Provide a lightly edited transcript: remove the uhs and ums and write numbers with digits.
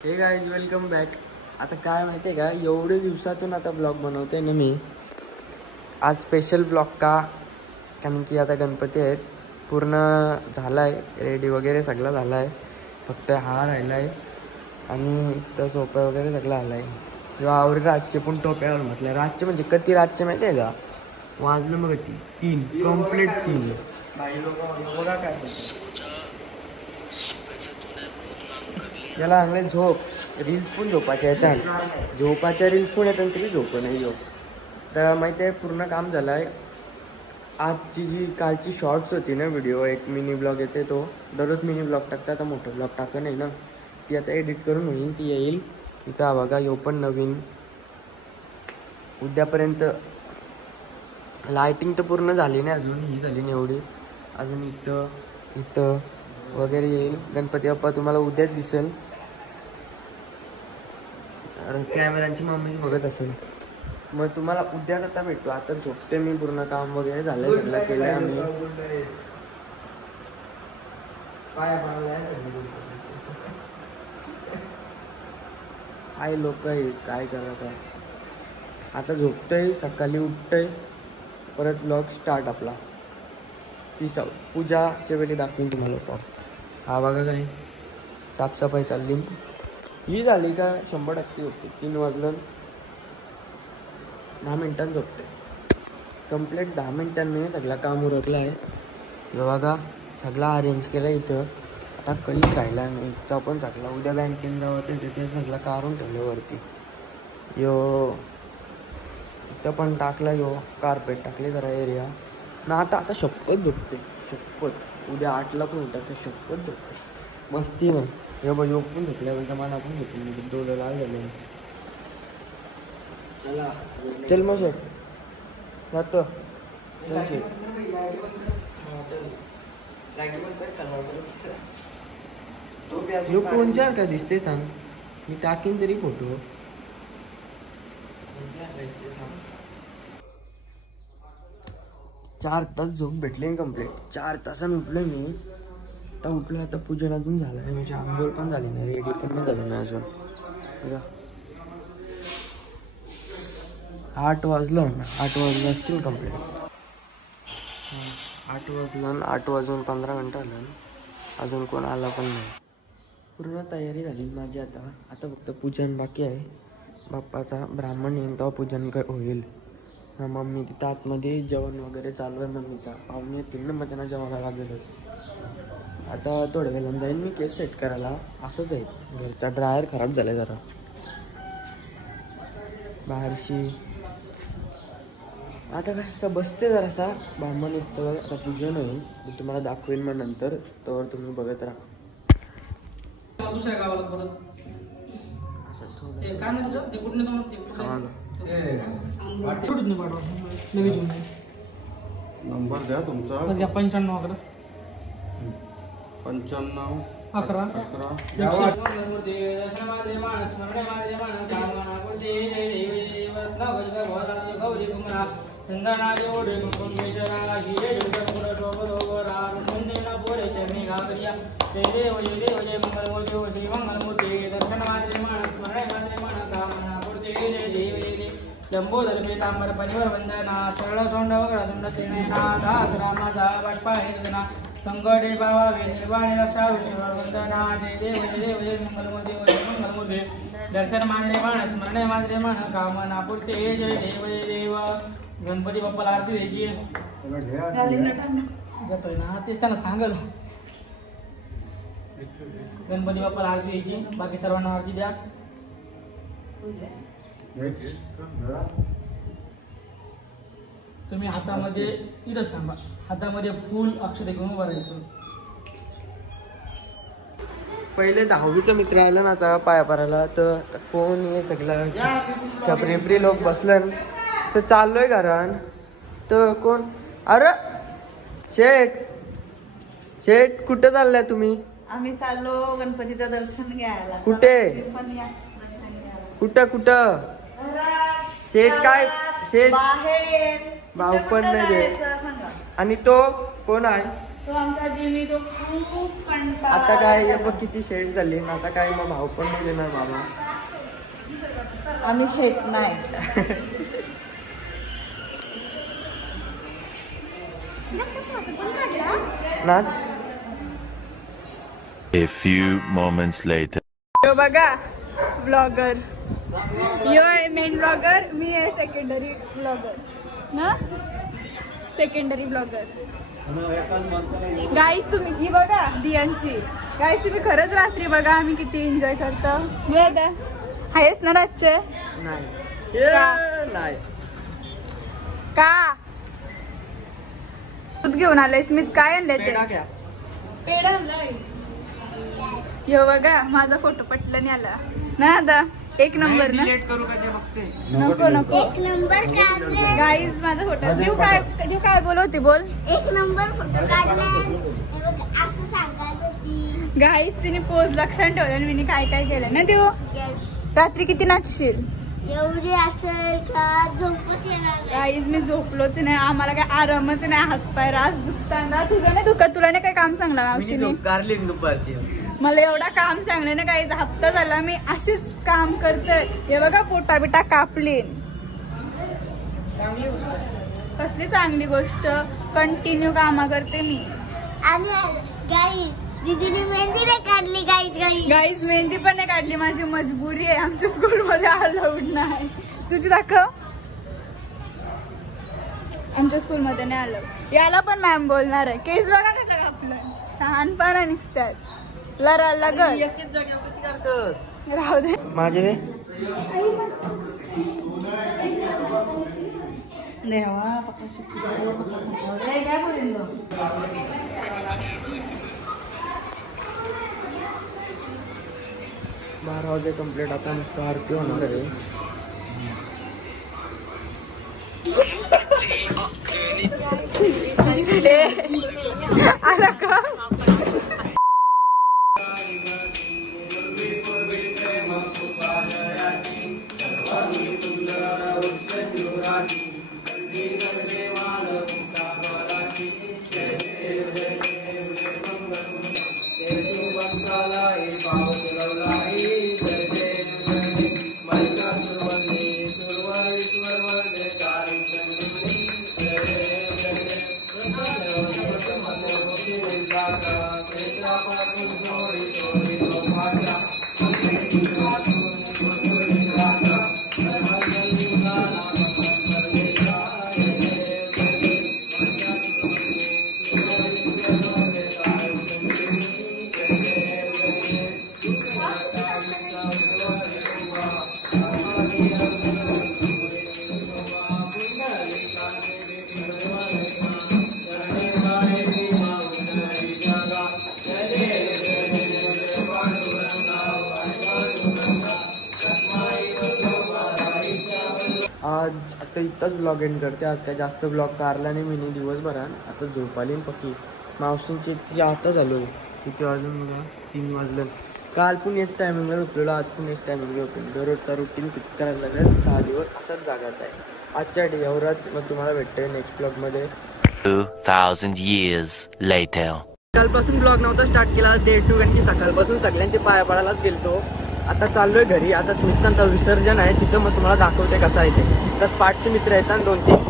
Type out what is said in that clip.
हे guys welcome back. आता काय माहिती आहे का, एवढे दिवसातून आता ब्लॉग बनवते ना मी. आज स्पेशल ब्लॉग का, कारण की आता गणपती आहेत. पूर्ण झाला आहे, रेडी वगैरे सगळं झालं आहे. फक्त हा राहिला आहे आणि तर सोपा वगैरे सगळं आला आहे. जेव्हा आवरी रातचे पण टोप्यावर म्हटलं. रातचे म्हणजे कधी रातचे माहिती आहे का, वाजलं मग ती 3 कम्प्लीट 3. भाई लोक बघा काय याला चांगले झोप. रील्स पण झोपाच्या येतात, झोपाच्या रील्स पण येतात तरी झोप नाही येऊ. तर माहिती आहे पूर्ण काम झालं आहे. आजची जी कालची शॉर्ट्स होती ना व्हिडिओ, एक मिनी ब्लॉग येते, तो दररोज मिनी ब्लॉग टाकता. आता मोठं ब्लॉग टाकं नाही ना, ती आता एडिट करून होईल, ती येईल इथं. बघा यो पण नवीन. उद्यापर्यंत लायटिंग तर पूर्ण झाली नाही अजून, ही झाली नाही एवढी अजून. इथं वगैरे येईल. गणपती बाप्पा तुम्हाला उद्याच दिसेल. कॅमेराची मम्मी बघत असेल. मग तुम्हाला उद्या आता भेटतो. आता झोपते मी, पूर्ण काम वगैरे झालंय, सगळं केलंय आम्ही. काय लोक आहे, काय करायचं. आता झोपतंय, सकाळी उठतंय, परत ब्लॉग स्टार्ट आपला. ती पूजाच्या वेळी दाखवेल तुम्हाला टॉप. हा बघा काय साफसफाई चालली. ही झाली का 100% होते. 3 वाजलं, 10 मिनिटांनी झोपते. कंप्लीट 10 मिनिटांनी सगळं काम उरकलं आहे. बघा सगळा अरेंज केला इथं. आता काहीच राहिला नाही. इथचा पण सगळा उद्या बँकेत जावं ते सगळं काढून ठेवलं वरती. इथं पण टाकला, कार्पेट टाकले जरा एरिया ना. आता शपथ झोपते, शपथ. उद्या 8ला पण उठायचं, शपथ झोपते मस्ती नाही. हे बघ योग पण झोपल्या, मला पण झोपली, डोळे लाल झाले. चल मग शेट जातो. चल शेट. कोणच्या काय दिसते सांग, मी टाकीन तरी फोटो. 4 तास झोप भेटले कंप्लीट. 4 तासांनी उठलोय मी. आता उठलोय, आता पूजन अजून झालं नाही, म्हणजे आंघोळ पण झाली नाही, रेडी पण नाही झाली नाही अजून. 8 वाजलं, 8 वाजलं असतील कंप्लीट. 8 वाजलं, 8 वाजून 15 मिनटं आलं, अजून कोण आला पण नाही. पूर्ण तयारी झाली माझी. आता फक्त पूजन बाकी आहे. बाप्पाचा ब्राह्मण येईन तेव्हा पूजन होईल. मम्मी तिथं आतमध्ये जेवण वगैरे चालू आहे. मम्मीचा पाहुणे येतील ना, मग त्यांना जेवायला लागेलच. आता थोड्या वेळानं जाईन मी केस सेट करायला. असंच आहे, घरचा ड्रायर खराब झाला आहे जरा, बाहेरशी. आता काय, आता बसते जरासा, ब्राह्मण येतं, आता पूजन होईल. मी तुम्हाला दाखवेन मग नंतर, तर तुम्ही बघत राहा. दुसऱ्या गावाला परत काय म्हणतो ते कुठून नंबर द्या तुमचा. 95 11 लंबोदर पीतांबर परिवर वंदना सरळ सोंड वगळा तेना दास रामाचा वाटपा हेजना संगडे बावा निर्वाणी रक्षा विष्णुवर वंदना जय देव जय देव जय मंगलमूर्ती जय मंगलमूर्ती. दर्शन मानले मान स्मरणे मानले मान कामना पूर्ती जय देव जय देव. गणपती बाप्पाला आरती द्यायची जातोय ना, तेच त्यांना सांगल. गणपती बाप्पाला आरती द्यायची, बाकी सर्वांना आरती द्या. तुम्ही हातामध्ये इथंच थांबा, हातामध्ये फूल अक्षते घेऊन उभा राहायचं. पहिले 10वीचा मित्र आलं ना आता पाया पडायला, तर कोण हे सगळं छपरी लोक बसलं, तर चाललोय घरान. तर कोण, अरे शेठ कुठं चाललाय तुम्ही? आम्ही चाललो गणपतीचं दर्शन घ्यायला. कुठे? कुठं शेठ? काय शेठ? बाहेर भाऊ पण नाही. आणि तो कोण आहे? तो आमचा जिमी तो खूप कंटाळा. आता काय हे बघ किती शेड झाली ना, आता काय मग भाव पण नाही देणार बाबा. आम्ही शेट नाही. नाच. A few moments later. यो बघा ब्लॉगर, यो आहे मेन ब्लॉगर, मी आहे सेकंडरी ब्लॉगर ना, सेकंडरी ब्लॉगर. गाईस तुम्ही ही बघा DNC. गाईस तुम्ही खरंच रात्री बघा आम्ही किती एन्जॉय करतो. आहेस ना रातचे? नाही का दूध घेऊन आलंय स्मित? काय आणलंय ते? पेढा आणलाय. यो बघा माझा फोटो पटला नाही आला ना आता. एक नंबर ना. करू का ते बघते. नको नको. एक नंबर काढले गाईज माझा फोटो देऊ काय बोल होती बोल. एक नंबर फोटो काढला असं सांगत होती. गाईज तिने पोज लक्षात ठेवलं आणि मी काय काय केलं ना देऊ. रात्री किती नाचशील? एवढी असेल का झोपच येणार. गाईज मी झोपलोच नाही. आम्हाला काय आरामच नाही. हातपाय रास दुखताना. तुझं नाही दुखत? तुला नाही काय काम सांगला मावशीने? दुपारची मला एवढा काम सांगलं ना काही हप्ता झाला मी अशीच काम करते. हे बघा पोटा बिटा कापली. कसली चांगली गोष्ट. कंटिन्यू कामा करते मी. आणि गाईज दीदीने मेहंदी नाही काढली. गाईज मेहंदी पण नाही काढली. माझी मजबुरी आहे. आमच्या स्कूलमध्ये अलाउड नाही. तुझी दाखव. आमच्या स्कूलमध्ये नाही आलं. याला पण मॅम बोलणार आहे. केस बघा कसं कापलं. शहाणपणा निसतात. लरा लगत राहू दे. माझे रे देवा पप्पा काय बोलेल. 12 वाजे कंप्लीट. आता मस्त आरती होणार आहे. आला का? आज आता इतकाच ब्लॉग एंड करते. आज काय जास्त ब्लॉग काढला नाही मी दिवसभरात. आता झोप आली पक्की. मावशींची ती आता झालो. किती वाजून बघा 3 वाजलं. काल पण याच टायमिंगला झोपलेलो. आज पण याच टायमिंगला झोपलेलो. दररोजचा रुटीन फिक्स करायला लागेल. 6 दिवस असाच जागाचा आहे. आजच्या एवढाच. मग तुम्हाला भेटतोय नेक्स्ट ब्लॉगमध्ये. 2000 years later. कालपासून ब्लॉग नव्हता स्टार्ट केला. डे 2 कारण की सकाळपासून सगळ्यांचे पाया पडायलाच गेलतो. आता चाललोय घरी. आता स्मितचा विसर्जन आहे तिथं. मग तुम्हाला दाखवते कसं आहे ते. तर स्पाटचे मित्र येतात 2-3.